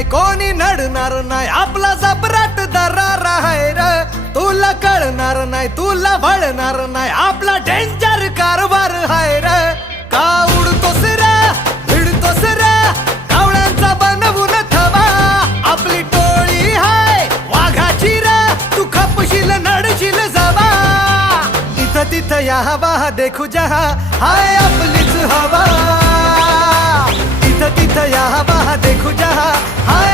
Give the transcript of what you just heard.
नाही कोणी नडणार नाही आपला जबराट दरार आहे र तुला कळणार नाही तुला वळणार नाही आपला डेंजर कारभार आहे र का उडतोस रे भिडतोस रे कावळ्यांचा बनवून थवा आपली टोळी हाय वाघाची रे तू खपशील नडशील जवा इथं तिथं या हवा देखू जहा हाय आपलीच हवा इथं तिथं या हवा देखू जहा हाय